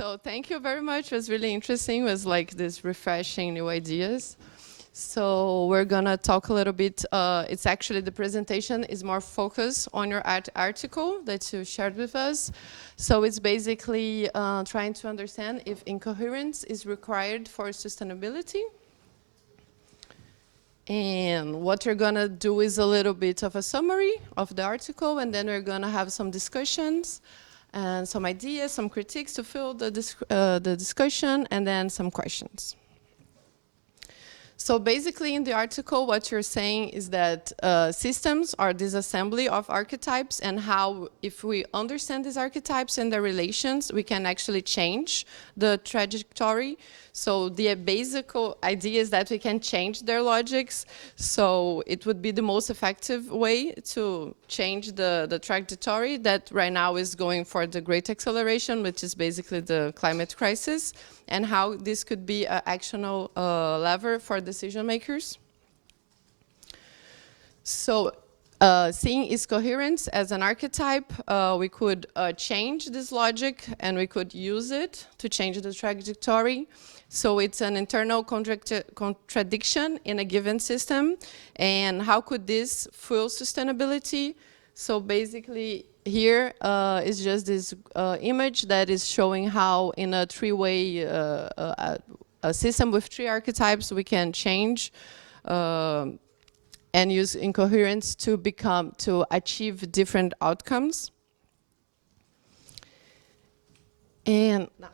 So thank you very much. It was really interesting. It was like this refreshing new ideas. So we're gonna talk a little bit. It's actually the presentation is more focused on your article that you shared with us. So it's basically trying to understand if incoherence is required for sustainability. And what we're gonna do is a little bit of a summary of the article, and then we're gonna have some discussions and some ideas, some critiques to fill the discussion, and then some questions. So basically in the article, what you're saying is that systems are disassembly of archetypes, and how, if we understand these archetypes and their relations, we can actually change the trajectory. So the basic idea is that we can change their logics. So it would be the most effective way to change the trajectory that right now is going for the great acceleration, which is basically the climate crisis, and how this could be an actionable lever for decision makers. So seeing is coherence as an archetype, we could change this logic and we could use it to change the trajectory. So it's an internal contradiction in a given system. And how could this fuel sustainability? So basically here is just this image that is showing how in a three-way a system with three archetypes we can change and use incoherence to achieve different outcomes. And no.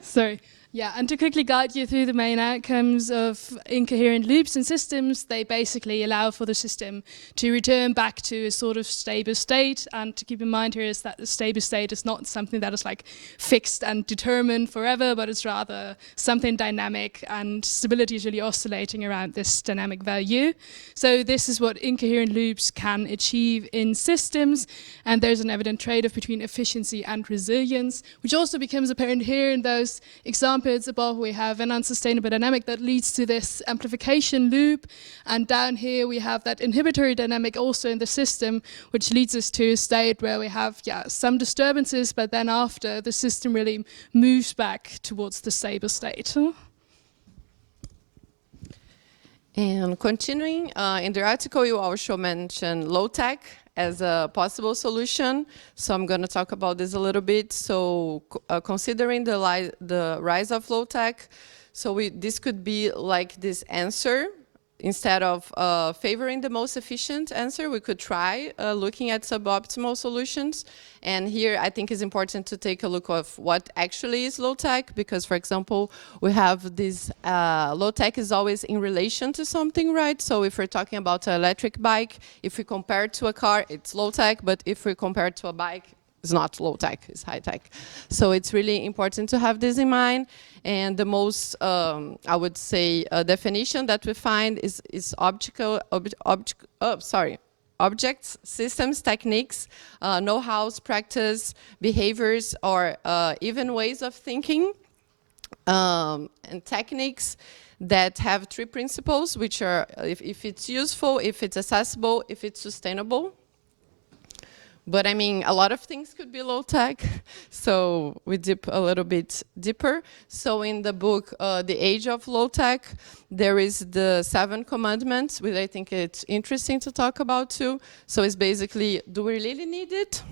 Sorry. Yeah, and to quickly guide you through the main outcomes of incoherent loops and systems, they basically allow for the system to return back to a sort of stable state. And to keep in mind here is that the stable state is not something that is like fixed and determined forever, but it's rather something dynamic, and stability is really oscillating around this dynamic value. So this is what incoherent loops can achieve in systems. And there's an evident trade-off between efficiency and resilience, which also becomes apparent here in those examples. Above we have an unsustainable dynamic that leads to this amplification loop, and down here we have that inhibitory dynamic also in the system, which leads us to a state where we have some disturbances, but then after the system really moves back towards the stable state. And continuing, in the article you also mentioned low-tech as a possible solution. So I'm going to talk about this a little bit. So considering the rise of low-tech, so this could be like this answer. Instead of favoring the most efficient answer, we could try looking at suboptimal solutions. And here I think it's important to take a look of what actually is low-tech, because for example, we have this low-tech is always in relation to something, right? So if we're talking about an electric bike, if we compare it to a car, it's low-tech, but if we compare it to a bike, it's not low-tech, it's high-tech. So it's really important to have this in mind. And the most, I would say, definition that we find is objects, systems, techniques, know-hows, practice, behaviors, or even ways of thinking, and techniques that have three principles, which are if it's useful, if it's accessible, if it's sustainable. But I mean, a lot of things could be low-tech, so we dip a little bit deeper. So in the book, The Age of Low-Tech, there is the 7 commandments, which I think it's interesting to talk about too. So it's basically, do we really need it?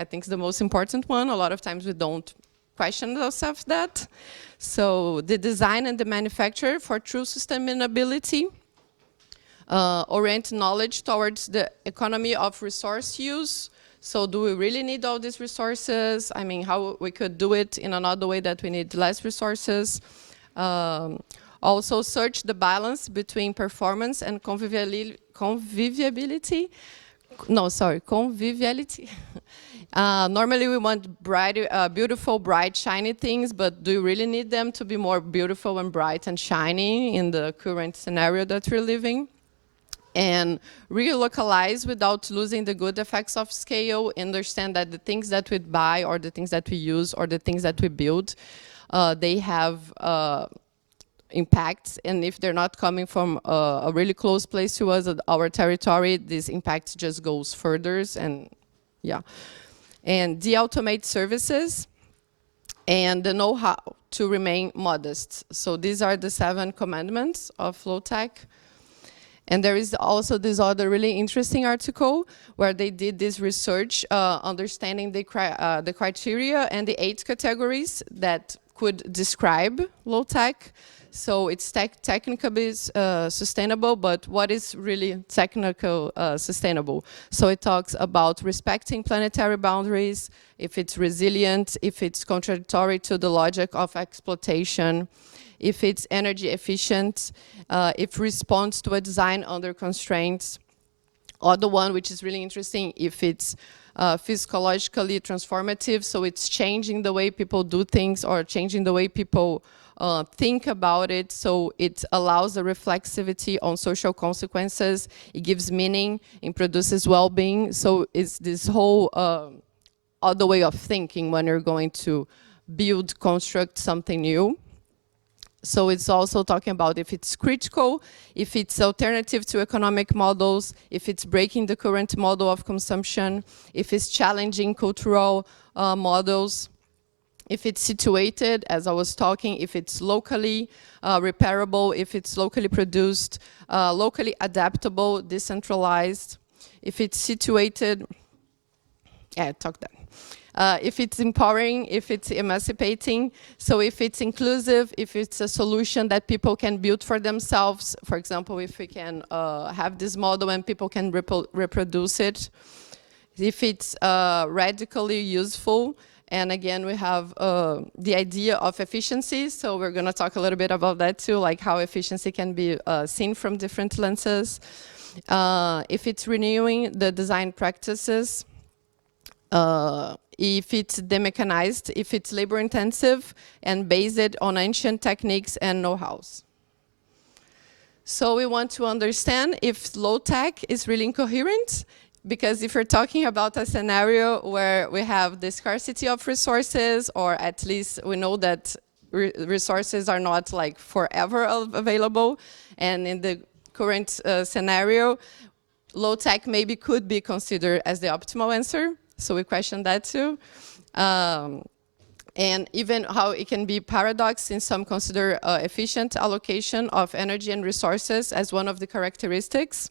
I think it's the most important one. A lot of times we don't question ourselves that. So the design and the manufacture for true sustainability. Orient knowledge towards the economy of resource use. So do we really need all these resources? I mean, how we could do it in another way that we need less resources. Also search the balance between performance and conviviality. Normally we want bright, beautiful, bright, shiny things, but do you really need them to be more beautiful and bright and shiny in the current scenario that we're living? And relocalize without losing the good effects of scale, understand that the things that we buy or the things that we use or the things that we build, they have impacts, and if they're not coming from a really close place to us, our territory, this impact just goes further, and yeah. And de-automate services. and the know-how to remain modest. So these are the 7 commandments of low tech. And there is also this other really interesting article where they did this research understanding the criteria and the 8 categories that could describe low tech. So it's technically sustainable, but what is really technical sustainable? So it talks about respecting planetary boundaries, if it's resilient, if it's contradictory to the logic of exploitation, if it's energy efficient, if responds to a design under constraints. Other one, which is really interesting, if it's physiologically transformative, so it's changing the way people do things or changing the way people think about it, so it allows a reflexivity on social consequences, it gives meaning, it produces well-being, so it's this whole other way of thinking when you're going to build, construct something new. So it's also talking about if it's critical, if it's alternative to economic models, if it's breaking the current model of consumption, if it's challenging cultural models, if it's situated, as I was talking, if it's locally repairable, if it's locally produced, locally adaptable, decentralized, if it's situated, yeah, I talked that. If it's empowering, if it's emancipating, so if it's inclusive, if it's a solution that people can build for themselves, for example, if we can have this model and people can reproduce it, if it's radically useful, and again, we have the idea of efficiency, so we're going to talk a little bit about that too, like how efficiency can be seen from different lenses. If it's renewing the design practices, if it's demechanized, if it's labor intensive and based on ancient techniques and know-hows. So we want to understand if low tech is really incoherent, because if we're talking about a scenario where we have the scarcity of resources, or at least we know that resources are not like forever available, and in the current scenario, low tech maybe could be considered as the optimal answer. So we question that too. And even how it can be paradox, since some consider efficient allocation of energy and resources as one of the characteristics.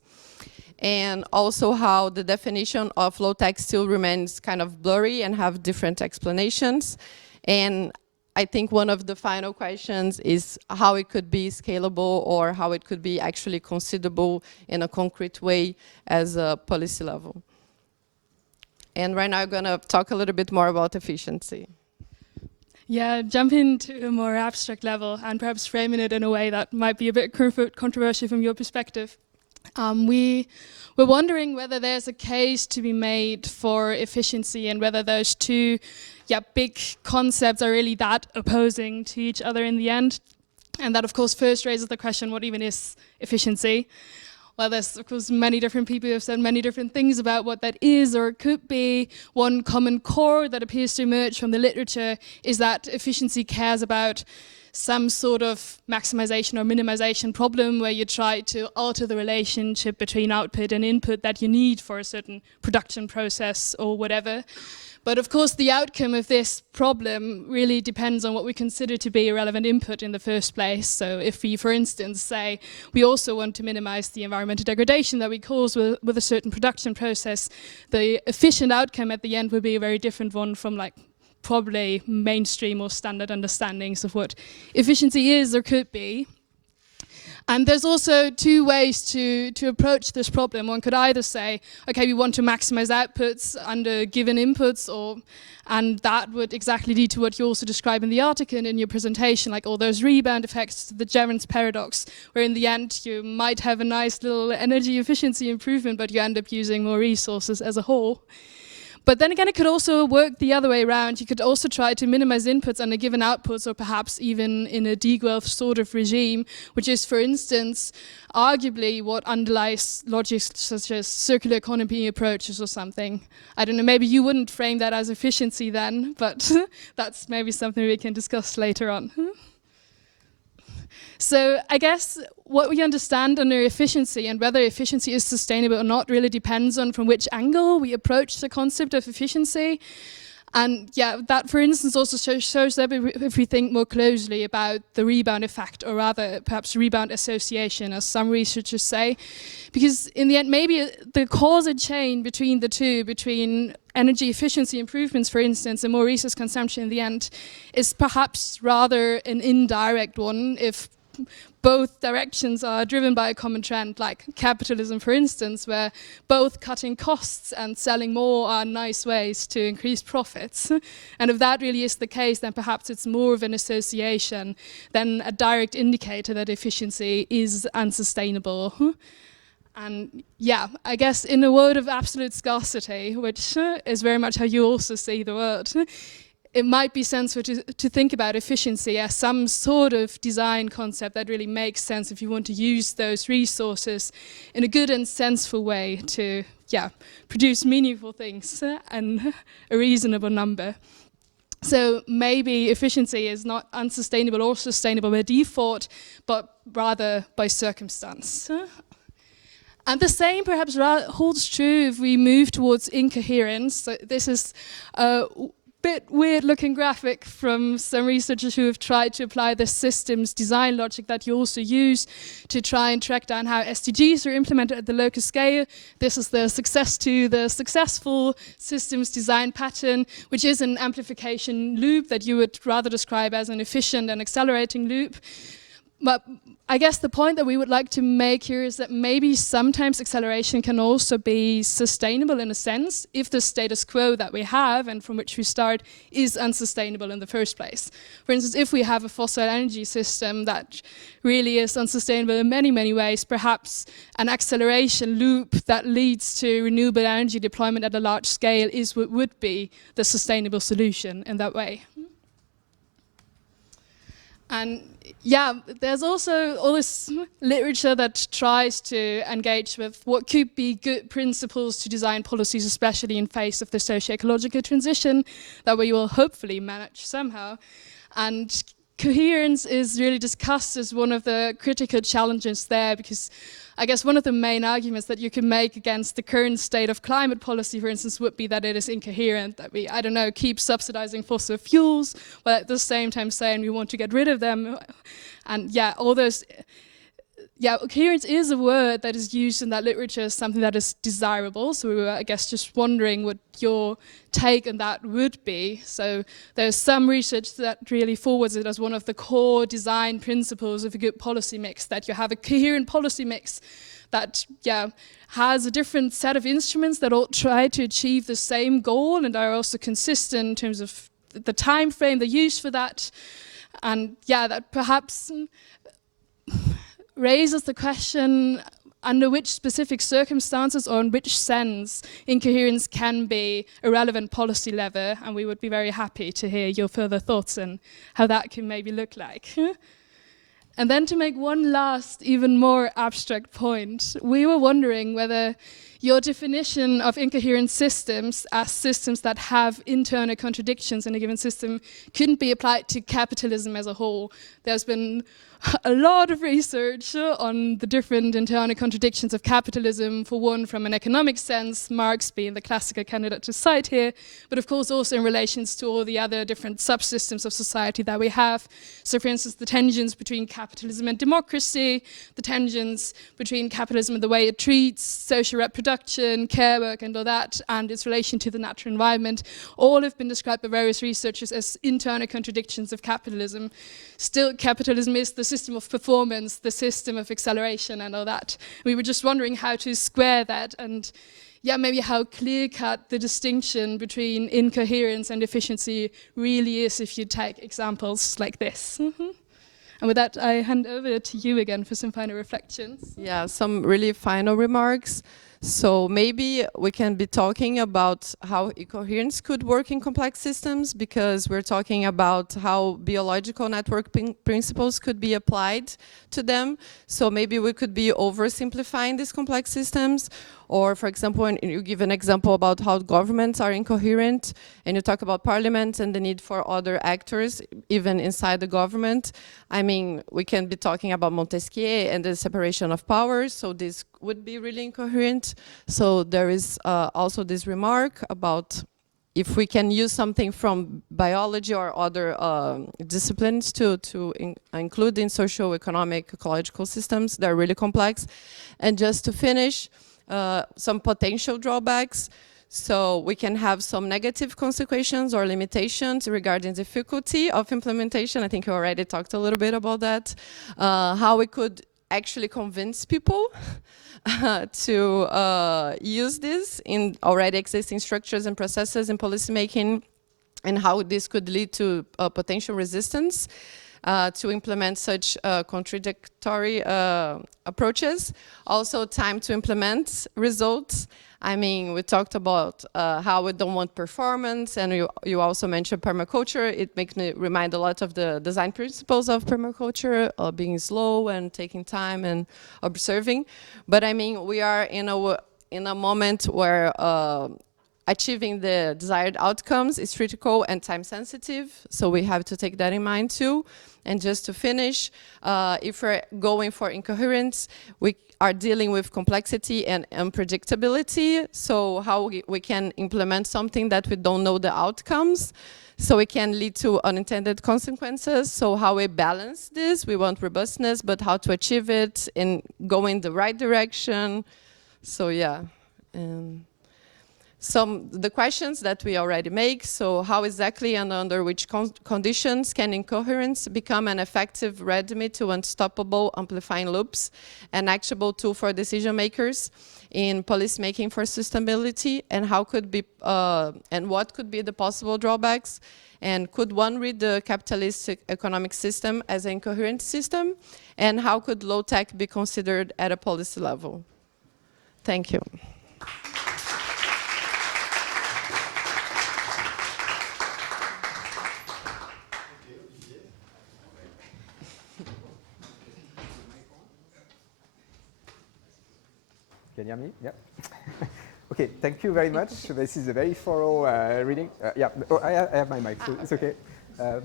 And also how the definition of low tech still remains kind of blurry and have different explanations. And I think one of the final questions is how it could be scalable or how it could be actually considerable in a concrete way as a policy level. And right now I'm going to talk a little bit more about efficiency. Yeah, jump into a more abstract level and perhaps framing it in a way that might be a bit controversial from your perspective. We were wondering whether there's a case to be made for efficiency and whether those two big concepts are really that opposing to each other in the end. And that, of course, first raises the question, what even is efficiency? Well, there's, of course, many different people who have said many different things about what that is or it could be. One common core that appears to emerge from the literature is that efficiency cares about some sort of maximization or minimization problem where you try to alter the relationship between output and input that you need for a certain production process or whatever. But of course, the outcome of this problem really depends on what we consider to be a relevant input in the first place. So if we, for instance, say we also want to minimize the environmental degradation that we cause with a certain production process, the efficient outcome at the end will be a very different one from like probably mainstream or standard understandings of what efficiency is or could be. And there's also two ways to approach this problem. One could either say, okay, we want to maximize outputs under given inputs, and that would exactly lead to what you also describe in the article and in your presentation, like all those rebound effects, the Jevons paradox, where in the end you might have a nice little energy efficiency improvement, but you end up using more resources as a whole. But then again, it could also work the other way around. You could also try to minimize inputs under given outputs, or perhaps even in a degrowth sort of regime, which is, for instance, arguably what underlies logics such as circular economy approaches or something. I don't know, maybe you wouldn't frame that as efficiency then, but that's maybe something we can discuss later on. So I guess what we understand under efficiency and whether efficiency is sustainable or not really depends on from which angle we approach the concept of efficiency. And yeah, that, for instance, also shows that if we think more closely about the rebound effect, or rather perhaps rebound association, as some researchers say, because in the end, maybe the causal chain between the two, between energy efficiency improvements, for instance, and more resource consumption in the end, is perhaps rather an indirect one if both directions are driven by a common trend, like capitalism, for instance, where both cutting costs and selling more are nice ways to increase profits. And if that really is the case, then perhaps it's more of an association than a direct indicator that efficiency is unsustainable. And yeah, I guess in a world of absolute scarcity, which is very much how you also see the world, it might be sensible to think about efficiency as some sort of design concept that really makes sense if you want to use those resources in a good and sensible way to, produce meaningful things and a reasonable number. So maybe efficiency is not unsustainable or sustainable by default, but rather by circumstance. And the same perhaps holds true if we move towards incoherence. So this is bit weird looking graphic from some researchers who have tried to apply the systems design logic that you also use to try and track down how SDGs are implemented at the local scale. This is the successful systems design pattern, which is an amplification loop that you would rather describe as an efficient and accelerating loop. But I guess the point that we would like to make here is that maybe sometimes acceleration can also be sustainable in a sense if the status quo that we have and from which we start is unsustainable in the first place. For instance, if we have a fossil energy system that really is unsustainable in many, many ways, perhaps an acceleration loop that leads to renewable energy deployment at a large scale is what would be the sustainable solution in that way. And yeah, there's also all this literature that tries to engage with what could be good principles to design policies, especially in face of the socio-ecological transition that we will hopefully manage somehow. And coherence is really discussed as one of the critical challenges there, because I guess one of the main arguments that you can make against the current state of climate policy, for instance, would be that it is incoherent, that we, I don't know, keep subsidizing fossil fuels, but at the same time saying we want to get rid of them. And yeah, all those, coherence is a word that is used in that literature as something that is desirable. So we were, I guess, just wondering what your take on that would be. So there's some research that really forwards it as one of the core design principles of a good policy mix, that you have a coherent policy mix that, has a different set of instruments that all try to achieve the same goal and are also consistent in terms of the time frame they use for that. And that perhaps raises the question under which specific circumstances or in which sense incoherence can be a relevant policy lever, and we would be very happy to hear your further thoughts on how that can maybe look like. And then to make one last, even more abstract point, we were wondering whether your definition of incoherent systems as systems that have internal contradictions in a given system couldn't be applied to capitalism as a whole. There's been a lot of research on the different internal contradictions of capitalism, for one from an economic sense, Marx being the classical candidate to cite here, but of course also in relations to all the other different subsystems of society that we have. So for instance, the tensions between capitalism and democracy, the tensions between capitalism and the way it treats social reproduction, care work and all that, and its relation to the natural environment, all have been described by various researchers as internal contradictions of capitalism. Still, capitalism is the system of performance, the system of acceleration and all that. We were just wondering how to square that, and maybe how clear-cut the distinction between incoherence and efficiency really is if you take examples like this. And with that, I hand over to you again for some final reflections. Yeah, some really final remarks. So maybe we can be talking about how incoherence could work in complex systems, because we're talking about how biological network principles could be applied to them. So maybe we could be oversimplifying these complex systems. Or, for example, when you give an example about how governments are incoherent, and you talk about parliament and the need for other actors, even inside the government. I mean, we can be talking about Montesquieu and the separation of powers, so this would be really incoherent. So there is also this remark about if we can use something from biology or other disciplines to include in socio-economic ecological systems. They're really complex. And just to finish, some potential drawbacks. So we can have some negative consequences or limitations regarding difficulty of implementation. I think you already talked a little bit about that. How we could actually convince people to use this in already existing structures and processes in policymaking, and how this could lead to potential resistance to implement such contradictory approaches. Also, time to implement results. I mean, we talked about how we don't want performance, and you also mentioned permaculture. It makes me remind a lot of the design principles of permaculture, being slow and taking time and observing. But I mean, we are in a moment where achieving the desired outcomes is critical and time sensitive, so we have to take that in mind too. And just to finish, if we're going for incoherence, we are dealing with complexity and unpredictability. So how we can implement something that we don't know the outcomes, so it can lead to unintended consequences. So how we balance this, we want robustness, but how to achieve it and go in the right direction. So yeah. The questions that we already make, so how exactly and under which conditions can incoherence become an effective remedy to unstoppable amplifying loops, an actionable tool for decision makers in policymaking for sustainability, and how could be and what could be the possible drawbacks, and could one read the capitalist economic system as an incoherent system, and how could low tech be considered at a policy level? Thank you. Can you hear me? Yeah. Okay, thank you very much. This is a very thorough reading. Yeah, I have my mic, so it's okay.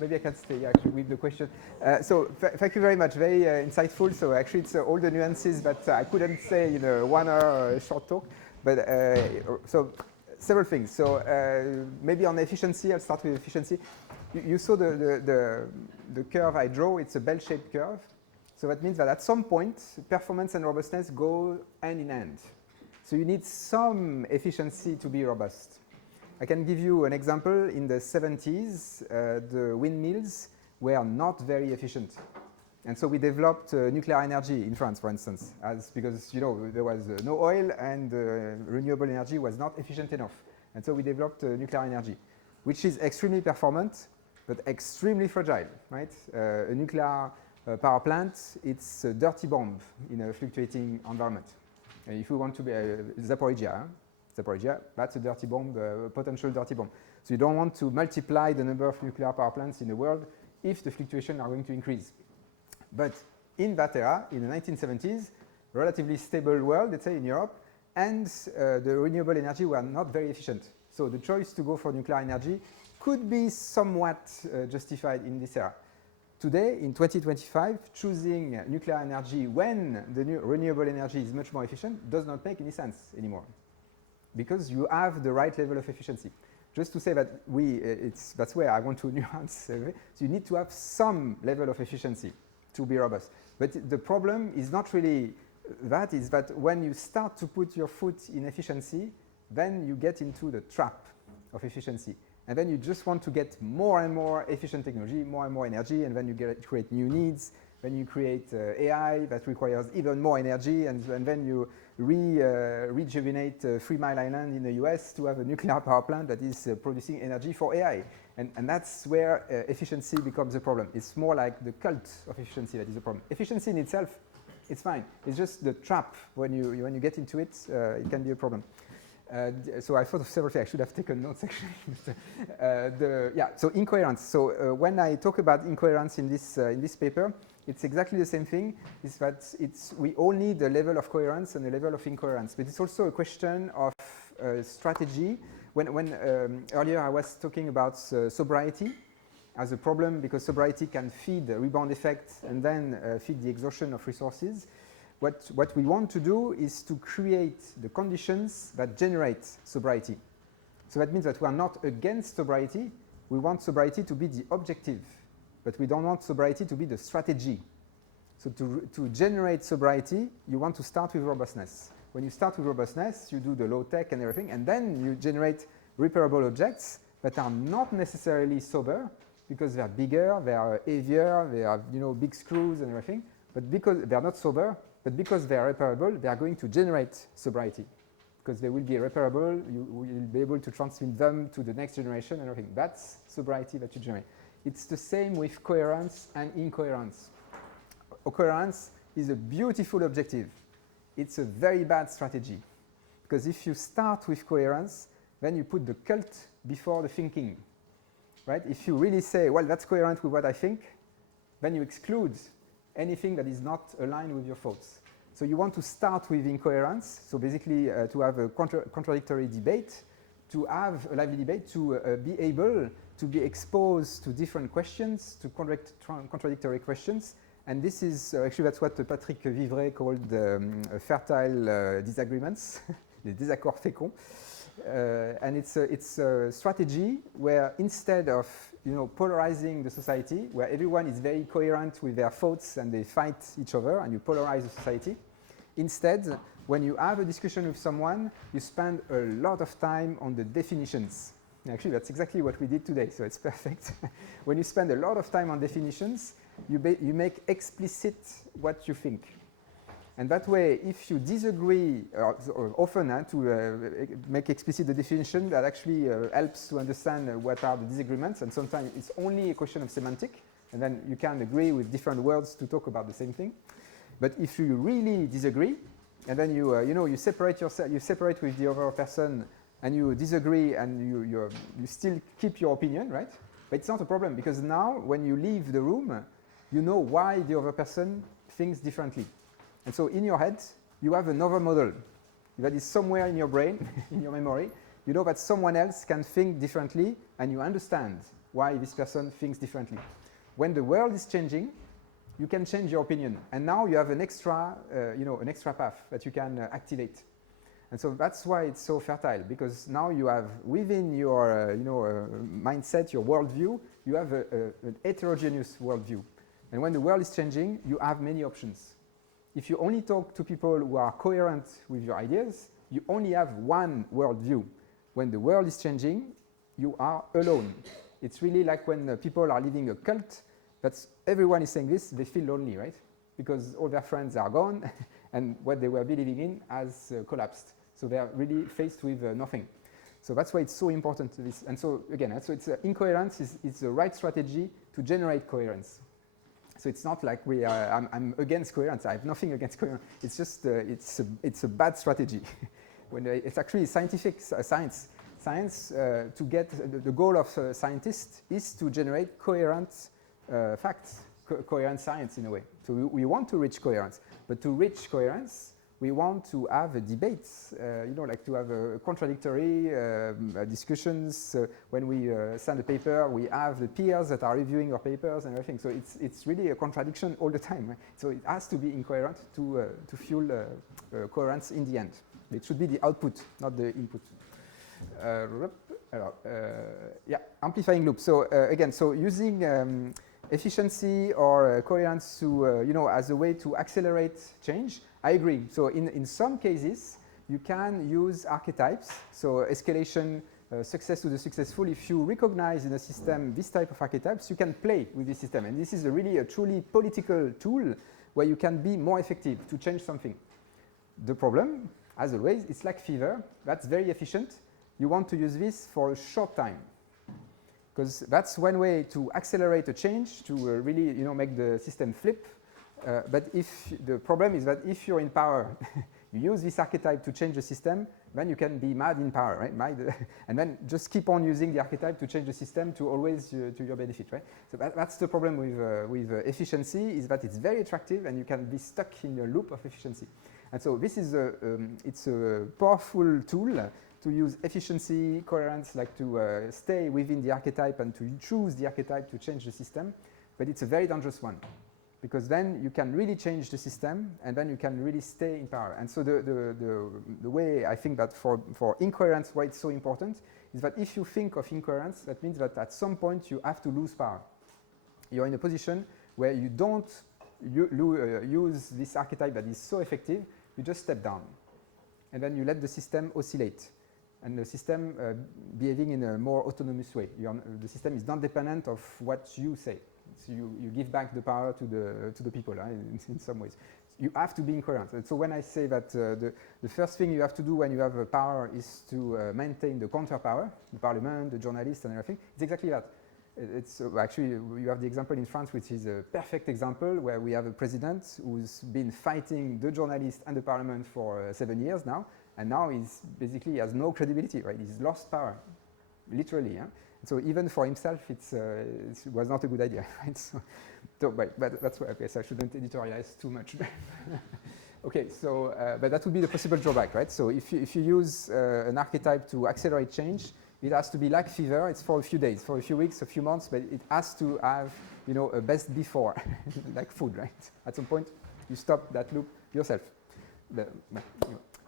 Maybe I can stay actually with the question. Thank you very much, very insightful. So actually it's all the nuances that I couldn't say in a 1 hour short talk. But so several things. So maybe on efficiency, I'll start with efficiency. You saw the curve I draw, it's a bell-shaped curve. So that means that at some point, performance and robustness go hand in hand. So you need some efficiency to be robust. I can give you an example. In the 70s, the windmills were not very efficient. And so we developed nuclear energy in France, for instance, because there was no oil and renewable energy was not efficient enough. And so we developed nuclear energy, which is extremely performant, but extremely fragile, right? A nuclear power plant, it's a dirty bomb in a fluctuating environment. If we want to be Zaporizhia, that's a dirty bomb, potential dirty bomb. So you don't want to multiply the number of nuclear power plants in the world if the fluctuations are going to increase. But in that era, in the 1970s, relatively stable world, let's say in Europe, and the renewable energy were not very efficient. So the choice to go for nuclear energy could be somewhat justified in this era. Today, in 2025, choosing nuclear energy when the renewable energy is much more efficient does not make any sense anymore, because you have the right level of efficiency. Just to say that that's where I want to nuance. So you need to have some level of efficiency to be robust. But the problem is not really that, is that when you start to put your foot in efficiency, then you get into the trap of efficiency. And then you just want to get more and more efficient technology, more and more energy, and then you create new needs. Then you create AI that requires even more energy, and then you rejuvenate 3 Mile Island in the US to have a nuclear power plant that is producing energy for AI. And that's where efficiency becomes a problem. It's more like the cult of efficiency that is a problem. Efficiency in itself, it's fine. It's just the trap. When you get into it, it can be a problem. So I thought of several things. I should have taken notes actually. So incoherence. So when I talk about incoherence in this paper, it's exactly the same thing. Is that we all need a level of coherence and a level of incoherence, but it's also a question of strategy. When earlier I was talking about sobriety as a problem, because sobriety can feed the rebound effect and then feed the exhaustion of resources. What we want to do is to create the conditions that generate sobriety. So that means that we are not against sobriety. We want sobriety to be the objective, but we don't want sobriety to be the strategy. So to generate sobriety, you want to start with robustness. When you start with robustness, you do the low tech and everything, and then you generate repairable objects that are not necessarily sober, because they're bigger, they are heavier, they have big screws and everything. But because they're not sober, but because they are repairable, they are going to generate sobriety. Because they will be repairable, you will be able to transmit them to the next generation and everything. That's sobriety that you generate. It's the same with coherence and incoherence. Coherence is a beautiful objective. It's a very bad strategy. Because if you start with coherence, then you put the cult before the thinking. Right? If you really say, well, that's coherent with what I think, then you exclude anything that is not aligned with your thoughts. So you want to start with incoherence, so basically to have a contradictory debate, to have a lively debate, to be able to be exposed to different questions, to contradictory questions. And this is, actually that's what Patrick Vivray called fertile disagreements, les désaccords féconds. And it's a strategy where instead of polarizing the society, where everyone is very coherent with their thoughts and they fight each other and you polarize the society, instead, when you have a discussion with someone, you spend a lot of time on the definitions. Actually, that's exactly what we did today, so it's perfect. When you spend a lot of time on definitions, you make explicit what you think. And that way, if you disagree, or often to make explicit the definition, that actually helps to understand what are the disagreements, and sometimes it's only a question of semantic, and then you can agree with different words to talk about the same thing. But if you really disagree, and then you separate yourself, you separate with the other person, and you disagree, and you still keep your opinion, right? But it's not a problem, because now when you leave the room, you know why the other person thinks differently. And so in your head, you have another model that is somewhere in your brain, in your memory. You know that someone else can think differently, and you understand why this person thinks differently. When the world is changing, you can change your opinion. And now you have an extra path that you can activate. And so that's why it's so fertile, because now you have within your mindset, your worldview, you have an heterogeneous worldview. And when the world is changing, you have many options. If you only talk to people who are coherent with your ideas, you only have one worldview. When the world is changing, you are alone. It's really like when people are leaving a cult, that's everyone is saying this, they feel lonely, right? Because all their friends are gone and what they were believing in has collapsed. So they are really faced with nothing. So that's why it's so important to this. And so again, so it's incoherence is the right strategy to generate coherence. So it's not like I'm against coherence. I have nothing against coherence. It's just it's a bad strategy. When it's actually scientific science. Science to get the goal of scientists is to generate coherent facts, coherent science in a way. So we want to reach coherence, but to reach coherence, we want to have debates, like to have contradictory discussions. When we send a paper, we have the peers that are reviewing our papers and everything. So it's really a contradiction all the time. Right? So it has to be incoherent to fuel coherence in the end. It should be the output, not the input. Amplifying loop. So again, so using efficiency or coherence to, as a way to accelerate change. I agree. So in some cases, you can use archetypes. So escalation, success to the successful. If you recognize in a system this type of archetypes, you can play with this system. And this is really a truly political tool where you can be more effective to change something. The problem, as always, it's like fever. That's very efficient. You want to use this for a short time. Because that's one way to accelerate a change, to really make the system flip. But if the problem is that if you're in power, you use this archetype to change the system, then you can be mad in power, right? And then just keep on using the archetype to change the system to always to your benefit, right? So that's the problem with efficiency, is that it's very attractive and you can be stuck in a loop of efficiency. And so this is it's a powerful tool to use efficiency, coherence, like to stay within the archetype and to choose the archetype to change the system. But it's a very dangerous one. because then you can really change the system, and then you can really stay in power. And so the way I think that for incoherence, why it's so important is that if you think of incoherence, that means that at some point you have to lose power. You're in a position where you don't use this archetype that is so effective, you just step down. And then you let the system oscillate. And the system behaving in a more autonomous way. The system is not dependent of what you say. So you give back the power to the people in some ways. You have to be incoherent. And so when I say that the first thing you have to do when you have a power is to maintain the counterpower, the parliament, the journalists and everything, it's exactly that. It's actually, you have the example in France, which is a perfect example, where we have a president who's been fighting the journalists and the parliament for 7 years now, and now he's basically has no credibility, right? He's lost power, literally. Yeah? So even for himself, it was not a good idea, right? But that's why I guess I shouldn't editorialize too much. Okay, so but that would be the possible drawback, right? So if you use an archetype to accelerate change, it has to be like fever. It's for a few days, for a few weeks, a few months, but it has to have, a best before, like food, right? At some point, you stop that loop yourself.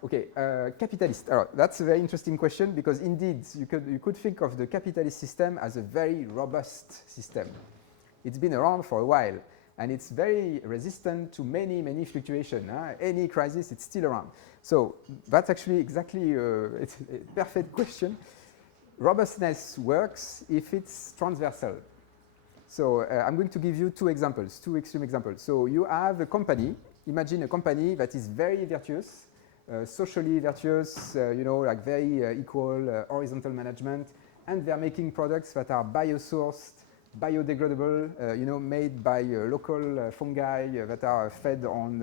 Okay, capitalist. That's a very interesting question because indeed, you could think of the capitalist system as a very robust system. It's been around for a while, and it's very resistant to many, many fluctuations. Any crisis, it's still around. So that's actually exactly it's a perfect question. Robustness works if it's transversal. So I'm going to give you two extreme examples. So you have a company. Imagine a company that is very virtuous, socially virtuous, like very equal horizontal management, and they're making products that are biosourced, biodegradable, made by local fungi that are fed on,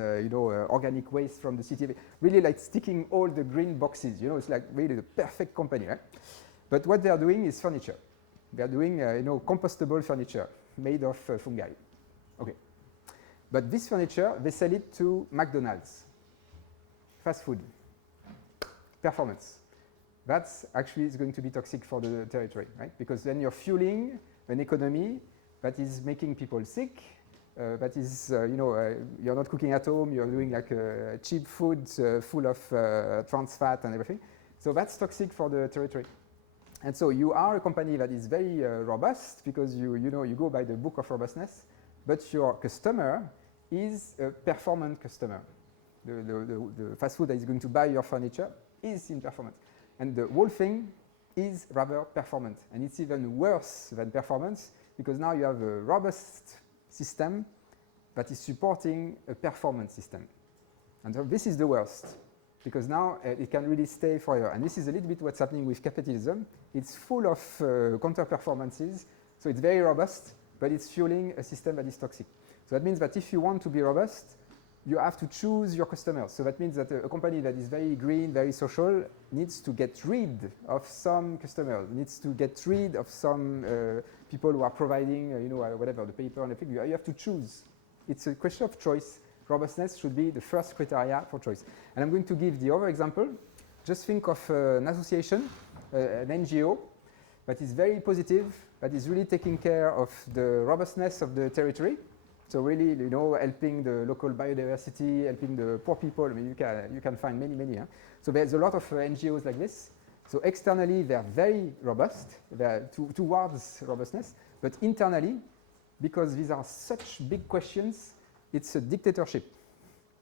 organic waste from the city. Really like ticking all the green boxes. It's like really the perfect company, right? But what they are doing is furniture. They are doing, compostable furniture made of fungi. Okay. But this furniture, they sell it to McDonald's. Fast food. Performance. That's actually is going to be toxic for the territory, right? Because then you're fueling an economy that is making people sick, that is, you're not cooking at home, you're doing like cheap food full of trans fat and everything. So that's toxic for the territory. And so you are a company that is very robust because you go by the book of robustness, but your customer is a performant customer. The fast food that is going to buy your furniture is in performance. And the whole thing is rather performant. And it's even worse than performance because now you have a robust system that is supporting a performance system. And so this is the worst because now it can really stay forever. And this is a little bit what's happening with capitalism. It's full of counter-performances, so it's very robust, but it's fueling a system that is toxic. So that means that if you want to be robust, you have to choose your customers. So that means that a company that is very green, very social, needs to get rid of some customers, needs to get rid of some people who are providing, whatever, the paper and everything. You have to choose. It's a question of choice. Robustness should be the first criteria for choice. And I'm going to give the other example. Just think of an association, an NGO, that is very positive, that is really taking care of the robustness of the territory. So really, helping the local biodiversity, helping the poor people. I mean, you can find many. So there's a lot of NGOs like this. So externally, they're very robust towards robustness, but internally, because these are such big questions, it's a dictatorship.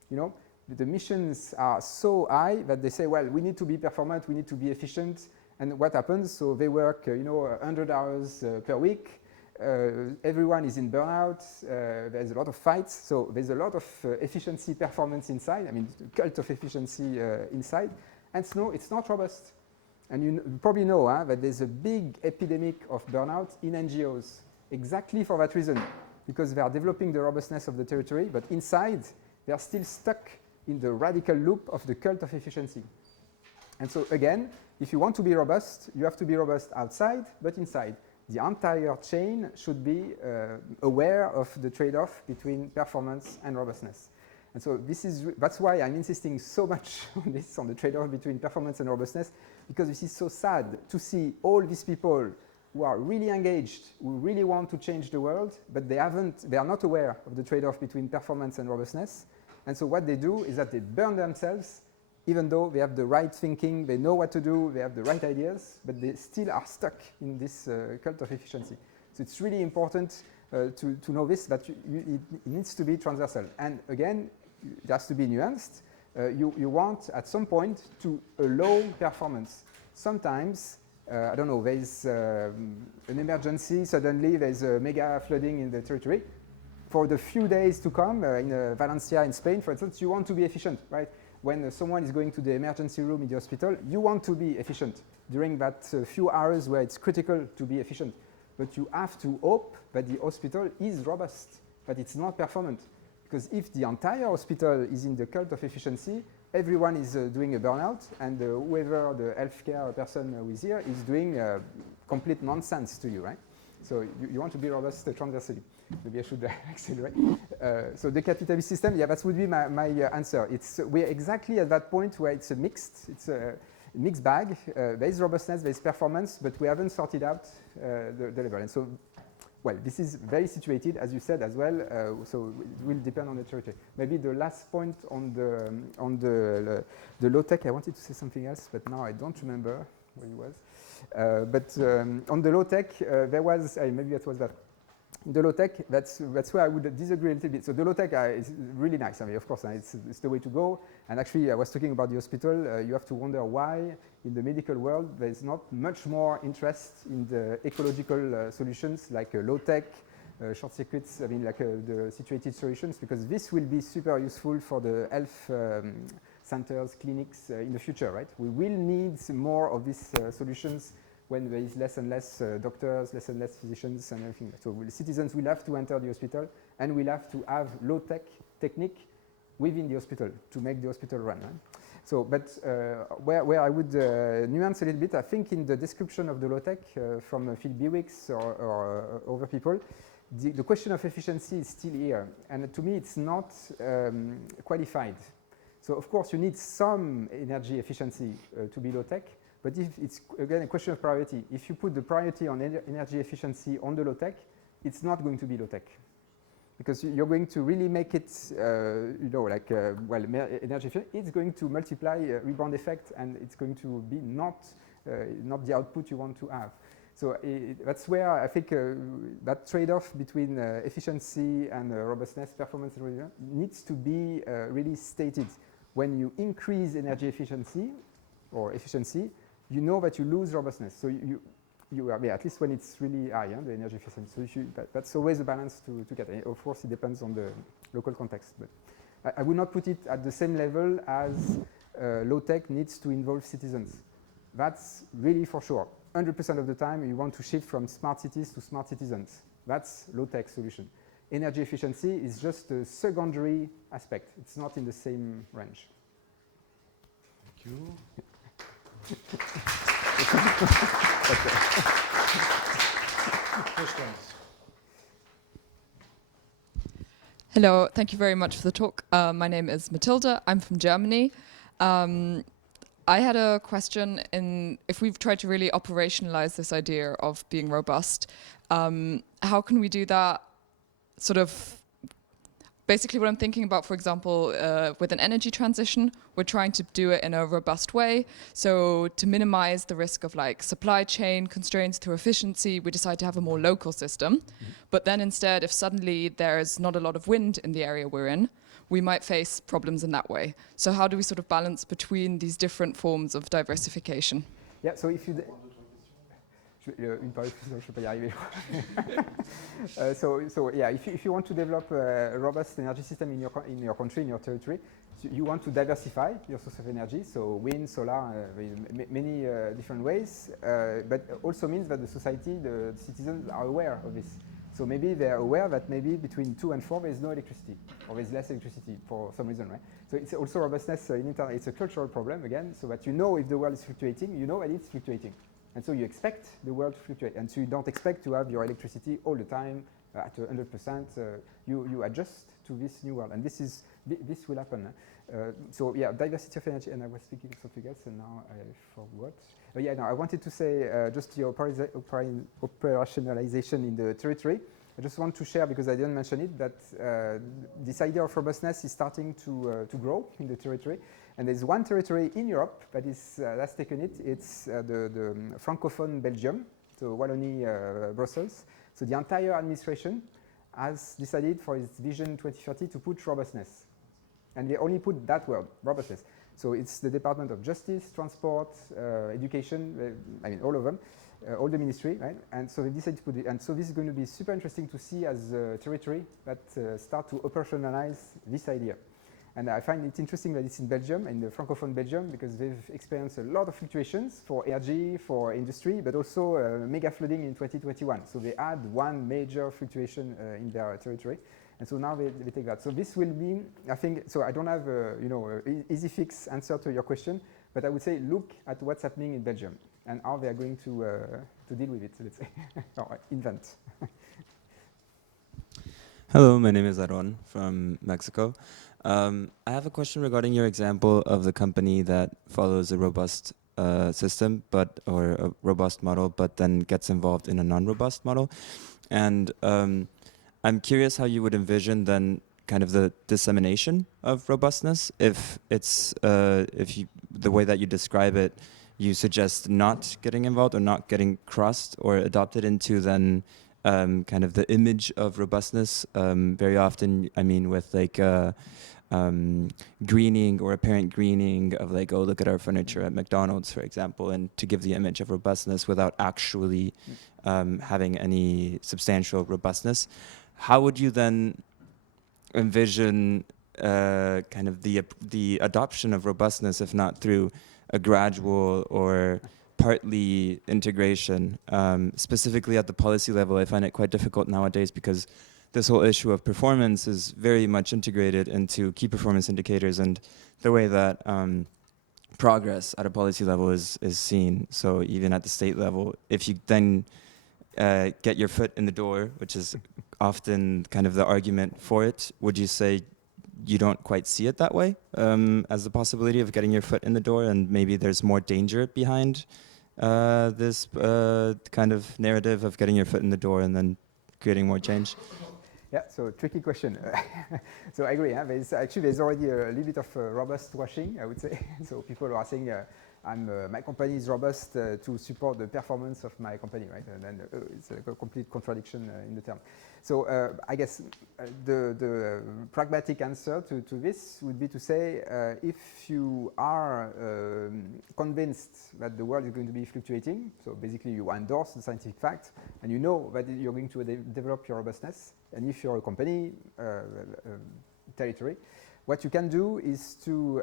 The missions are so high that they say, well, we need to be performant, we need to be efficient. And what happens? So they work, 100 hours per week. Everyone is in burnout. There's a lot of fights. So there's a lot of efficiency performance inside. I mean, cult of efficiency inside. And so it's not robust. And you probably know that there's a big epidemic of burnout in NGOs, exactly for that reason, because they are developing the robustness of the territory, but inside, they are still stuck in the radical loop of the cult of efficiency. And so again, if you want to be robust, you have to be robust outside, but inside. The entire chain should be aware of the trade-off between performance and robustness. And so that's why I'm insisting so much on the trade-off between performance and robustness, because this is so sad to see all these people who are really engaged, who really want to change the world, but they are not aware of the trade-off between performance and robustness. And so what they do is that they burn themselves, even though they have the right thinking, they know what to do, they have the right ideas, but they still are stuck in this cult of efficiency. So it's really important to know this, that it needs to be transversal. And again, it has to be nuanced. You want, at some point, to allow performance. Sometimes, I don't know, there's an emergency, suddenly there's a mega flooding in the territory. For the few days to come, in Valencia in Spain, for instance, you want to be efficient, right? When someone is going to the emergency room in the hospital, you want to be efficient during that few hours where it's critical to be efficient. But you have to hope that the hospital is robust, that it's not performant. Because if the entire hospital is in the cult of efficiency, everyone is doing a burnout, and whoever the healthcare person who is here is doing complete nonsense to you, right? So you want to be robust transversally. Maybe I should accelerate. So the capitalist system, yeah, that would be my answer. We're exactly at that point where it's a mixed bag. There is robustness, there is performance, but we haven't sorted out the level. And so, well, this is very situated, as you said as well, so it will depend on the territory. Maybe the last point on the low tech, I wanted to say something else, but now I don't remember what it was. But on the low tech, there was, maybe that was that. The low tech, that's where I would disagree a little bit. So the low tech is really nice. I mean, of course, it's the way to go. And actually, I was talking about the hospital. You have to wonder why, in the medical world, there's not much more interest in the ecological solutions like low tech, short circuits. I mean, like the situated solutions, because this will be super useful for the health centers, clinics in the future, right? We will need more of these solutions when there is less and less doctors, less and less physicians and everything. So citizens will have to enter the hospital, and will have to have low-tech technique within the hospital to make the hospital run. Right? So, but where I would nuance a little bit, I think in the description of the low-tech from Phil Biwix or other people, the question of efficiency is still here. And to me, it's not qualified. So, of course, you need some energy efficiency to be low-tech. But if it's, again, a question of priority. If you put the priority on energy efficiency on the low-tech, it's not going to be low-tech. Because you're going to really make it, like, energy efficient. It's going to multiply rebound effect, and it's going to be not the output you want to have. So that's where I think that trade-off between efficiency and robustness, performance, needs to be really stated. When you increase energy efficiency, you know that you lose robustness. So you are, at least when it's really high, the energy efficiency. So that's always a balance to get. And of course, it depends on the local context. But I would not put it at the same level as low-tech needs to involve citizens. That's really for sure. 100% of the time, you want to shift from smart cities to smart citizens. That's low-tech solution. Energy efficiency is just a secondary aspect. It's not in the same range. Thank you. Questions? Hello, thank you very much for the talk. My name is Matilda. I'm from Germany. I had a question if we've tried to really operationalize this idea of being robust, how can we do that sort of? Basically what I'm thinking about, for example, with an energy transition, we're trying to do it in a robust way. So to minimize the risk of like supply chain constraints through efficiency, we decide to have a more local system. Mm-hmm. But then instead, if suddenly there's not a lot of wind in the area we're in, we might face problems in that way. So how do we sort of balance between these different forms of diversification? Yeah, so if you... so yeah, if you want to develop a robust energy system in your country, in your territory, so you want to diversify your source of energy. So wind, solar, many different ways. But also means that the society, the citizens are aware of this. So maybe they are aware that maybe between 2 and 4 there is no electricity, or there is less electricity for some reason, right? So it's also robustness in internet. It's a cultural problem again, so that you know if the world is fluctuating, you know that it's fluctuating. And so you expect the world to fluctuate. And so you don't expect to have your electricity all the time, at 100%, you adjust to this new world, and this will happen. So yeah, diversity of energy, and I was speaking something else, and now I forgot. Yeah, no, I wanted to say just the operationalization in the territory. I just want to share, because I didn't mention it, that this idea of robustness is starting to grow in the territory. And there's one territory in Europe that has taken it. It's the Francophone Belgium, so Wallonie, Brussels. So the entire administration has decided for its Vision 2030 to put robustness. And they only put that word, robustness. So it's the Department of Justice, Transport, Education, I mean all of them, all the ministry, right? And so they decided to put it. And so this is going to be super interesting to see as a territory that start to operationalize this idea. And I find it interesting that it's in Belgium, in the Francophone Belgium, because they've experienced a lot of fluctuations for energy, for industry, but also mega flooding in 2021. So they had one major fluctuation in their territory. And so now they take that. So this will be, I think, so I don't have a easy fix answer to your question, but I would say look at what's happening in Belgium and how they are going to deal with it, let's say, or invent. Hello, my name is Aaron from Mexico. I have a question regarding your example of the company that follows a robust system, or a robust model, but then gets involved in a non-robust model. And I'm curious how you would envision then kind of the dissemination of robustness. If it's the way that you describe it, you suggest not getting involved or not getting crossed or adopted into then kind of the image of robustness. Very often, I mean, with like greening or apparent greening of like, oh, look at our furniture at McDonald's, for example, and to give the image of robustness without actually having any substantial robustness. How would you then envision kind of the adoption of robustness, if not through a gradual or partly integration? Specifically at the policy level, I find it quite difficult nowadays because this whole issue of performance is very much integrated into key performance indicators and the way that progress at a policy level is seen. So even at the state level, if you then get your foot in the door, which is often kind of the argument for it, would you say you don't quite see it that way as the possibility of getting your foot in the door, and maybe there's more danger behind this kind of narrative of getting your foot in the door and then creating more change? Yeah, so tricky question. So I agree. There's already a little bit of robust washing, I would say. So people are saying, my company is robust to support the performance of my company, right? And then it's a complete contradiction in the term. So I guess the pragmatic answer to this would be to say, if you are convinced that the world is going to be fluctuating, so basically you endorse the scientific fact, and you know that you're going to develop your robustness, and if you're a company, territory, what you can do is to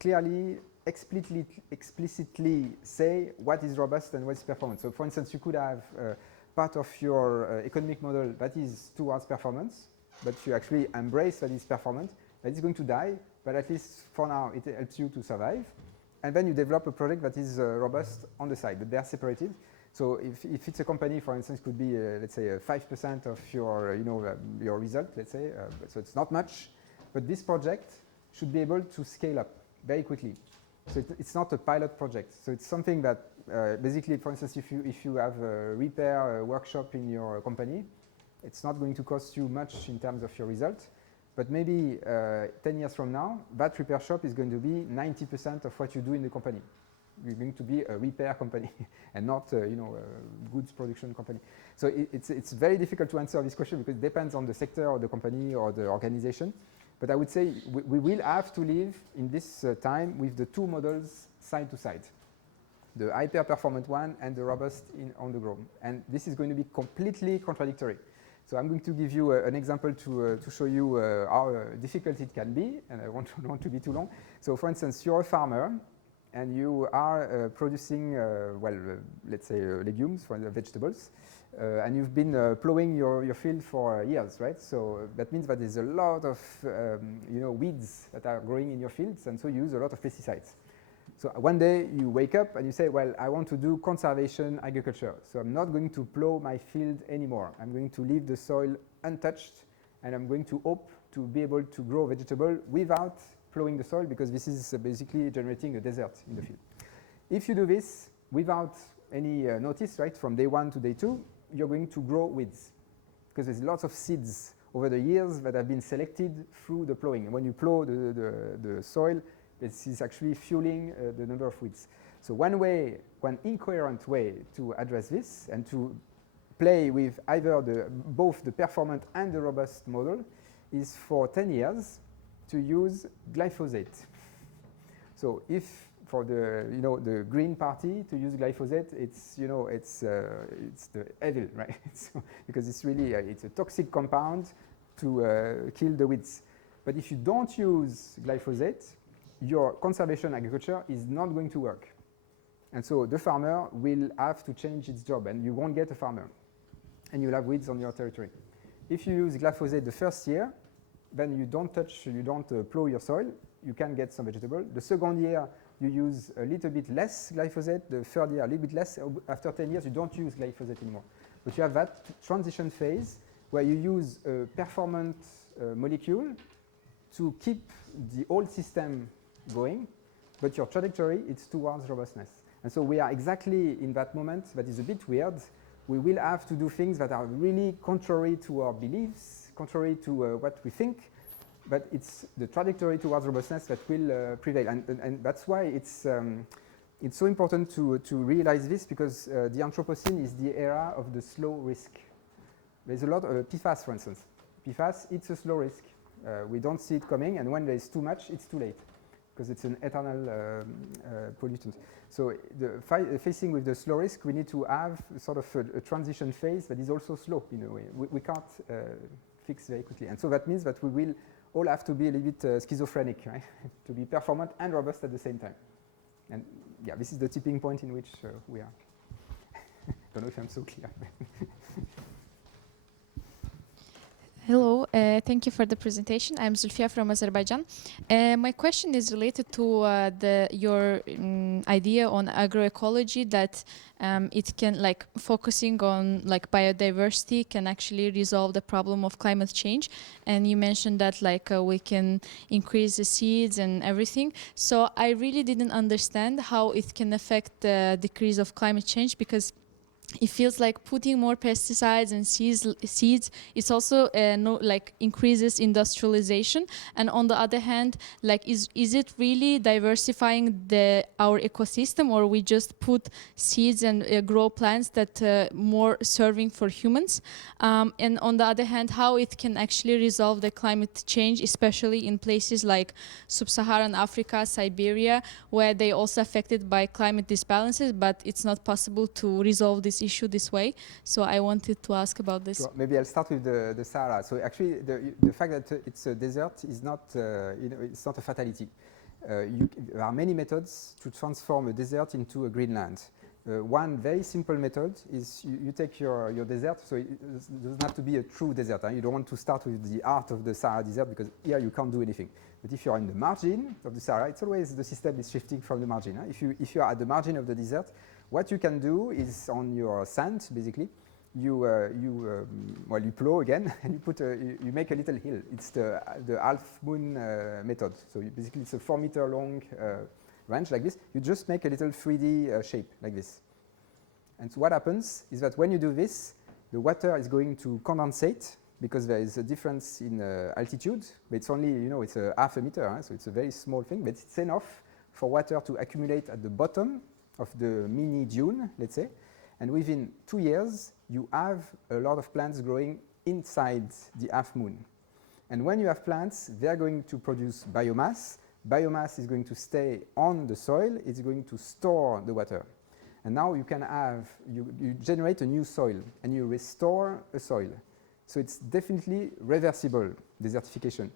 clearly, explicitly say what is robust and what is performance. So for instance, you could have part of your economic model that is towards performance, but you actually embrace that is performant, that is going to die, but at least for now it helps you to survive. And then you develop a product that is robust on the side, but they are separated. So if it's a company, for instance, it could be, let's say, 5% of your, your result, let's say, so it's not much, but this project should be able to scale up very quickly. So it's not a pilot project. So it's something that basically, for instance, if you have a repair workshop in your company, it's not going to cost you much in terms of your result. But maybe 10 years from now, that repair shop is going to be 90% of what you do in the company. You're going to be a repair company and not a goods production company. So it's very difficult to answer this question because it depends on the sector or the company or the organization. But I would say we will have to live in this time with the two models side to side, the hyper-performant one and the robust on the ground. And this is going to be completely contradictory. So I'm going to give you an example to show you how difficult it can be, and I don't want to be too long. So for instance, you're a farmer, and you are producing, let's say legumes, for the vegetables, and you've been plowing your field for years, right? So that means that there's a lot of weeds that are growing in your fields, and so you use a lot of pesticides. So one day you wake up and you say, well, I want to do conservation agriculture. So I'm not going to plow my field anymore. I'm going to leave the soil untouched, and I'm going to hope to be able to grow vegetable without plowing the soil, because this is basically generating a desert in the field. If you do this without any notice, right, from day 1 to day 2, you're going to grow weeds, because there's lots of seeds over the years that have been selected through the plowing. And when you plow the soil, this is actually fueling the number of weeds. So one incoherent way to address this and to play with either both the performant and the robust model is for 10 years to use glyphosate. So if for the Green Party to use glyphosate, it's the evil, right? Because it's really it's a toxic compound to kill the weeds. But if you don't use glyphosate, your conservation agriculture is not going to work. And so the farmer will have to change its job, and you won't get a farmer. And you'll have weeds on your territory. If you use glyphosate the first year, then you don't plow your soil, you can get some vegetable. The second year, you use a little bit less glyphosate. The third year, a little bit less. After 10 years, you don't use glyphosate anymore. But you have that transition phase where you use a performant molecule to keep the old system going, but your trajectory is towards robustness. And so we are exactly in that moment that is a bit weird. We will have to do things that are really contrary to our beliefs, contrary to what we think, but it's the trajectory towards robustness that will prevail. And that's why it's so important to realize this, because the Anthropocene is the era of the slow risk. There's a lot of PFAS, for instance. PFAS, it's a slow risk. We don't see it coming, and when there's too much, it's too late, because it's an eternal pollutant. So facing with the slow risk, we need to have sort of a transition phase that is also slow in a way. We can't fix very quickly. And so that means that we will all have to be a little bit schizophrenic, right? To be performant and robust at the same time. And yeah, this is the tipping point in which we are. Don't know if I'm so clear. Hello, thank you for the presentation. I'm Zulfia from Azerbaijan. My question is related to your idea on agroecology, that it can, like, focusing on like biodiversity can actually resolve the problem of climate change. And you mentioned that like we can increase the seeds and everything. So I really didn't understand how it can affect the decrease of climate change, because it feels like putting more pesticides and seeds it's also increases industrialization. And on the other hand, like is it really diversifying our ecosystem, or we just put seeds and grow plants that more serving for humans? And on the other hand, how it can actually resolve the climate change, especially in places like sub-Saharan Africa, Siberia, where they also affected by climate disbalances, but it's not possible to resolve this issue this way. So I wanted to ask about this. Sure. Maybe I'll start with the Sahara. So actually, the fact that it's a desert is not, it's not a fatality. There are many methods to transform a desert into a green land. One very simple method is you take your desert, so it doesn't have to be a true desert. You don't want to start with the art of the Sahara desert, because here you can't do anything. But if you're in the margin of the Sahara, it's always the system is shifting from the margin. If you are at the margin of the desert, what you can do is on your sand, basically, you plow again, and you make a little hill. It's the half moon method. So basically, it's a 4-meter long range like this. You just make a little 3D shape like this. And so what happens is that when you do this, the water is going to condensate, because there is a difference in altitude. But it's only, it's a half a meter, so it's a very small thing, but it's enough for water to accumulate at the bottom of the mini dune, let's say. And within 2 years, you have a lot of plants growing inside the half moon. And when you have plants, they're going to produce biomass. Biomass is going to stay on the soil. It's going to store the water. And now you can have, you generate a new soil, and you restore a soil. So it's definitely reversible, desertification.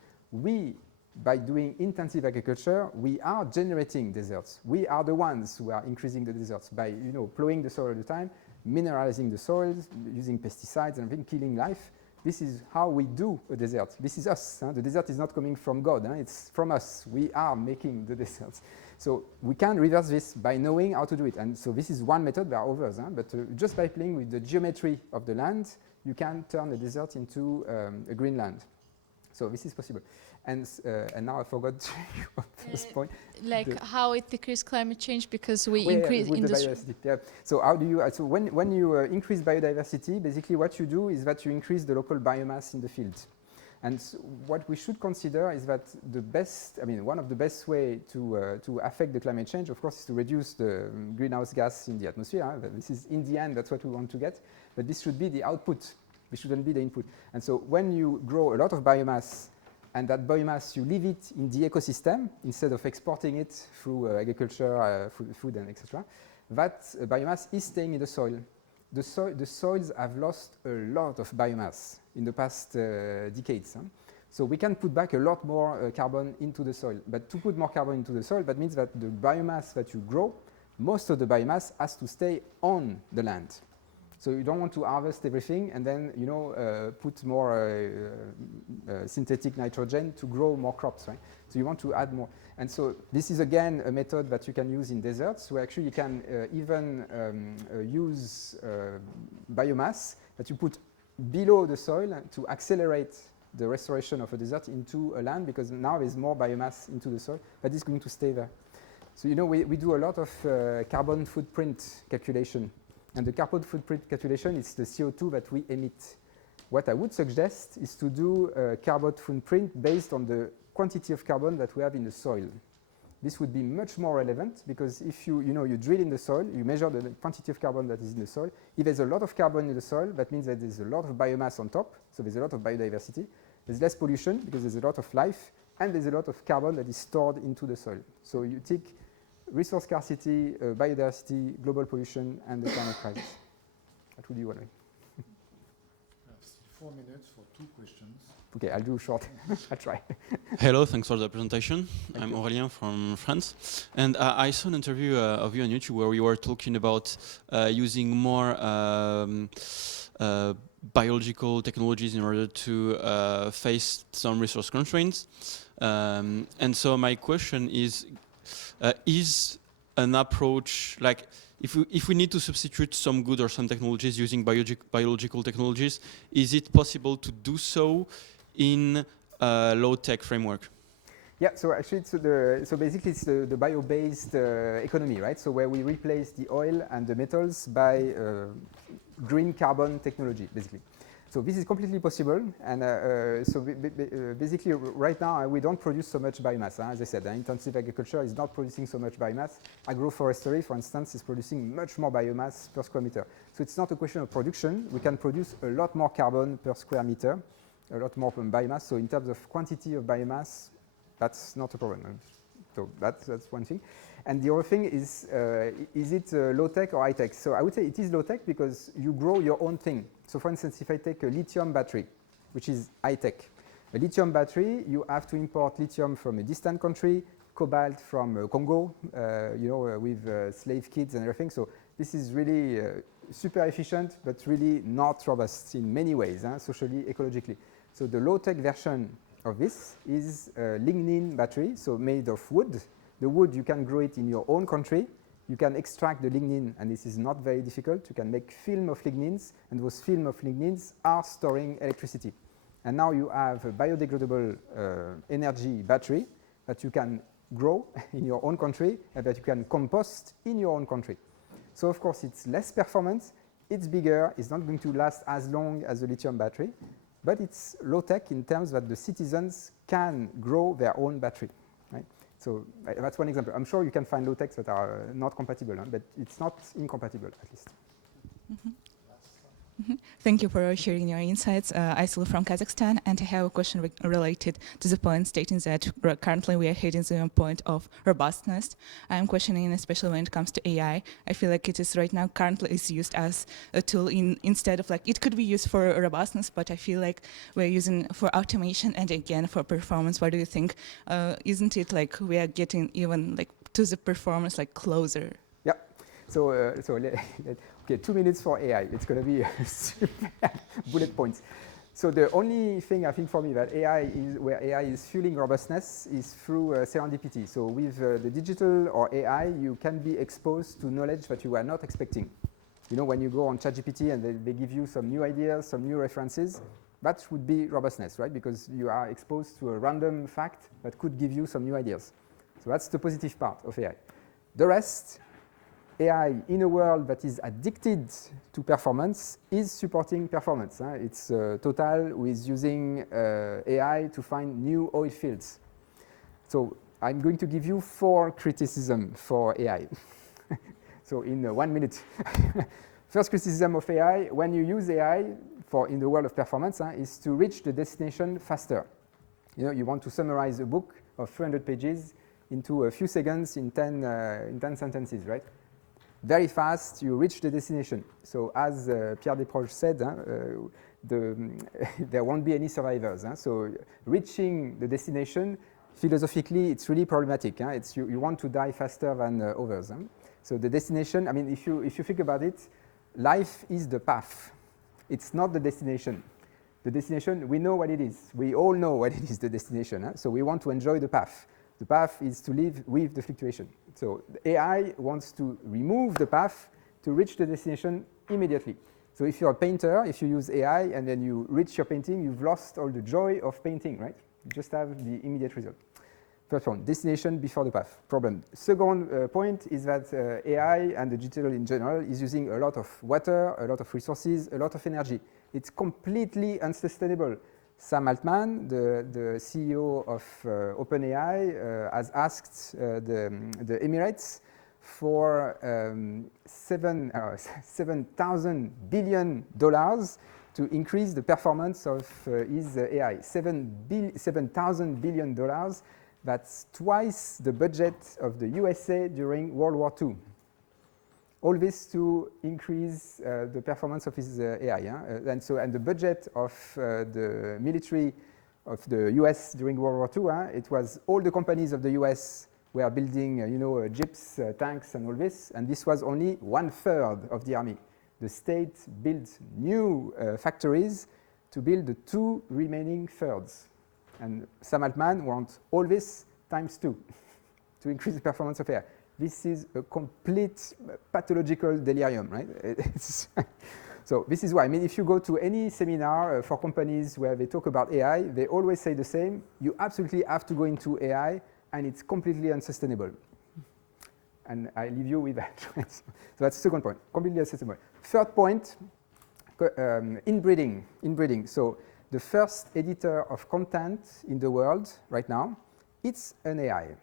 By doing intensive agriculture, we are generating deserts. We are the ones who are increasing the deserts by, plowing the soil all the time, mineralizing the soils, using pesticides and everything, killing life. This is how we do a desert. This is us. The desert is not coming from God. It's from us. We are making the deserts. So we can reverse this by knowing how to do it. And so this is one method, there are others, but just by playing with the geometry of the land, you can turn a desert into a green land. So this is possible. And now I forgot your first point. Like how it decreases climate change because we Well, increase with the industry. biodiversity. Yeah. So how do you? So when you increase biodiversity, basically what you do is that you increase the local biomass in the field. And what we should consider is that the best, I mean, one of the best way to affect the climate change, of course, is to reduce the greenhouse gas in the atmosphere. This is, in the end, that's what we want to get. But this should be the output. This shouldn't be the input. And so when you grow a lot of biomass, and that biomass, you leave it in the ecosystem instead of exporting it through agriculture, food, and etc., that biomass is staying in the soil. The soils have lost a lot of biomass in the past decades. So we can put back a lot more carbon into the soil. But to put more carbon into the soil, that means that the biomass that you grow, most of the biomass has to stay on the land. So you don't want to harvest everything and then, you know, put more synthetic nitrogen to grow more crops, right? So you want to add more. And so this is, again, a method that you can use in deserts, where actually you can even use biomass that you put below the soil to accelerate the restoration of a desert into a land, because now there's more biomass into the soil, but it's going to stay there. So, you know, we do a lot of carbon footprint calculation. And the carbon footprint calculation is the CO2 that we emit. What I would suggest is to do a carbon footprint based on the quantity of carbon that we have in the soil. This would be much more relevant, because if you drill in the soil, you measure the quantity of carbon that is in the soil. If there's a lot of carbon in the soil, that means that there's a lot of biomass on top, so there's a lot of biodiversity. There's less pollution because there's a lot of life, and there's a lot of carbon that is stored into the soil. So you take resource scarcity, biodiversity, global pollution, and the climate crisis. That would be one way. We have still 4 minutes for 2 questions. Okay, I'll do short. I'll try. Hello, thanks for the presentation. I'm Aurélien from France. And I saw an interview of you on YouTube where you were talking about using more biological technologies in order to face some resource constraints. And so my question is an approach, like if we need to substitute some good or some technologies using biological technologies, is it possible to do so in a low-tech framework? Yeah, so actually, so basically it's the bio-based economy, right? So where we replace the oil and the metals by green carbon technology, basically. So this is completely possible, and so basically right now we don't produce so much biomass. As I said, intensive agriculture is not producing so much biomass. Agroforestry, for instance, is producing much more biomass per square meter. So it's not a question of production. We can produce a lot more carbon per square meter, a lot more biomass. So in terms of quantity of biomass, that's not a problem. So that's one thing. And the other thing is it low-tech or high-tech? So I would say it is low-tech because you grow your own thing. So for instance, if I take a lithium battery, which is high-tech, a lithium battery, you have to import lithium from a distant country, cobalt from Congo, with slave kids and everything. So this is really super efficient, but really not robust in many ways, socially, ecologically. So the low-tech version of this is a lignin battery, so made of wood. The wood, you can grow it in your own country. You can extract the lignin, and this is not very difficult. You can make film of lignins, and those film of lignins are storing electricity. And now you have a biodegradable energy battery that you can grow in your own country and that you can compost in your own country. So of course, it's less performance, it's bigger, it's not going to last as long as a lithium battery, but it's low-tech in terms that the citizens can grow their own battery. Right? So that's one example. I'm sure you can find low-techs that are not compatible, but it's not incompatible, at least. Mm-hmm. Thank you for sharing your insights. Aysel from Kazakhstan, and I have a question related to the point stating that currently we are hitting the point of robustness. I'm questioning, especially when it comes to AI. I feel like it is right now currently is used as a tool instead of like, it could be used for robustness, but I feel like we're using for automation and again for performance. What do you think? Isn't it like we are getting even like to the performance like closer? Yeah. So okay, 2 minutes for AI. It's going to be super bullet points. So the only thing I think for me that where AI is fueling robustness is through serendipity. So with the digital or AI, you can be exposed to knowledge that you were not expecting. You know, when you go on ChatGPT and they give you some new ideas, some new references, that would be robustness, right? Because you are exposed to a random fact that could give you some new ideas. So that's the positive part of AI. The rest, AI in a world that is addicted to performance is supporting performance. It's Total who is using AI to find new oil fields. So I'm going to give you 4 criticisms for AI. So in 1 minute. First criticism of AI, when you use AI in the world of performance, is to reach the destination faster. You know, you want to summarize a book of 300 pages into a few seconds in 10 sentences, right? Very fast, you reach the destination. So as Pierre Desproges said, there won't be any survivors. So reaching the destination, philosophically, it's really problematic. You want to die faster than others. So the destination, I mean, if you think about it, life is the path. It's not the destination. The destination, we know what it is. We all know what it is, the destination. So we want to enjoy the path. The path is to live with the fluctuation. So the AI wants to remove the path to reach the destination immediately. So if you're a painter, if you use AI and then you reach your painting, you've lost all the joy of painting, right? You just have the immediate result. First one, destination before the path, problem. Second point is that AI and the digital in general is using a lot of water, a lot of resources, a lot of energy. It's completely unsustainable. Sam Altman, the CEO of OpenAI, has asked the Emirates for $7,000 billion to increase the performance of his AI. $7,000 billion. That's twice the budget of the USA during World War II. All this to increase the performance of his AI. And the budget of the military of the US during World War II, it was all the companies of the US were building, jeeps, tanks, and all this. And this was only 1/3 of the army. The state built new factories to build the 2 remaining thirds. And Sam Altman wants all this ×2 to increase the performance of AI. This is a complete pathological delirium, right? So this is why. I mean, if you go to any seminar for companies where they talk about AI, they always say the same. You absolutely have to go into AI, and it's completely unsustainable. And I leave you with that. So that's the second point, completely unsustainable. Third point, inbreeding. So the first editor of content in the world right now, it's an AI.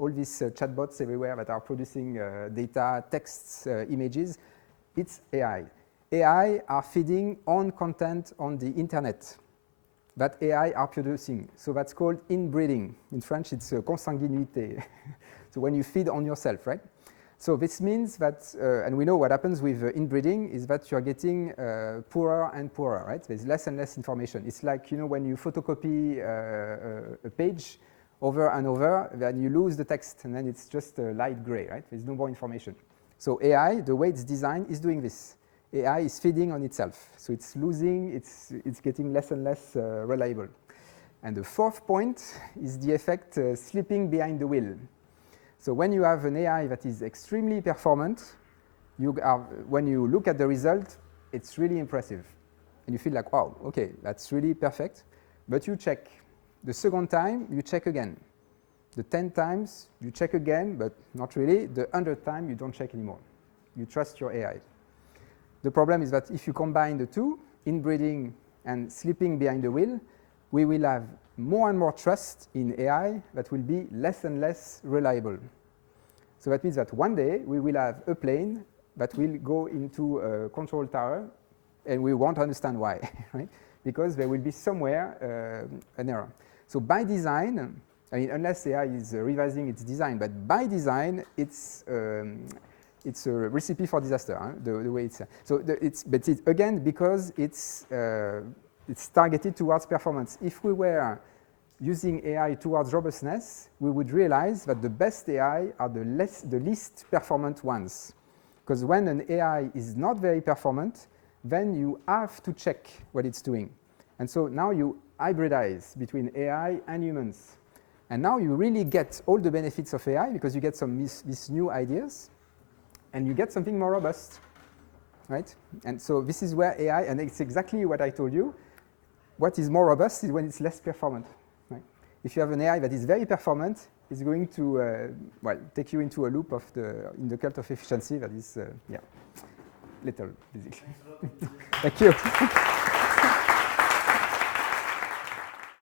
All these chatbots everywhere that are producing data, texts, images, it's AI. AI are feeding on content on the internet that AI are producing. So that's called inbreeding. In French, it's consanguinité. So when you feed on yourself, right? So this means that, and we know what happens with inbreeding is that you're getting poorer and poorer, right? There's less and less information. It's like, when you photocopy a page over and over, then you lose the text, and then it's just light gray, right? There's no more information. So AI, the way it's designed, is doing this. AI is feeding on itself. So it's losing, it's getting less and less reliable. And the fourth point is the effect slipping behind the wheel. So when you have an AI that is extremely performant, when you look at the result, it's really impressive. And you feel like, wow, okay, that's really perfect. But you check. The second time, you check again. The 10 times, you check again, but not really. The 100th time, you don't check anymore. You trust your AI. The problem is that if you combine the two, inbreeding and slipping behind the wheel, we will have more and more trust in AI that will be less and less reliable. So that means that one day we will have a plane that will go into a control tower and we won't understand why, right? Because there will be somewhere an error. So by design, I mean, unless AI is revising its design, but by design, it's a recipe for disaster, the way it's. But again, because it's targeted towards performance. If we were using AI towards robustness, we would realize that the best AI are the least performant ones. Because when an AI is not very performant, then you have to check what it's doing. And so now you hybridize between AI and humans. And now you really get all the benefits of AI because you get these new ideas and you get something more robust, right? And so this is where AI, and it's exactly what I told you, what is more robust is when it's less performant, right? If you have an AI that is very performant, it's going to, take you into a loop of in the cult of efficiency that is, little, basically. Thank you.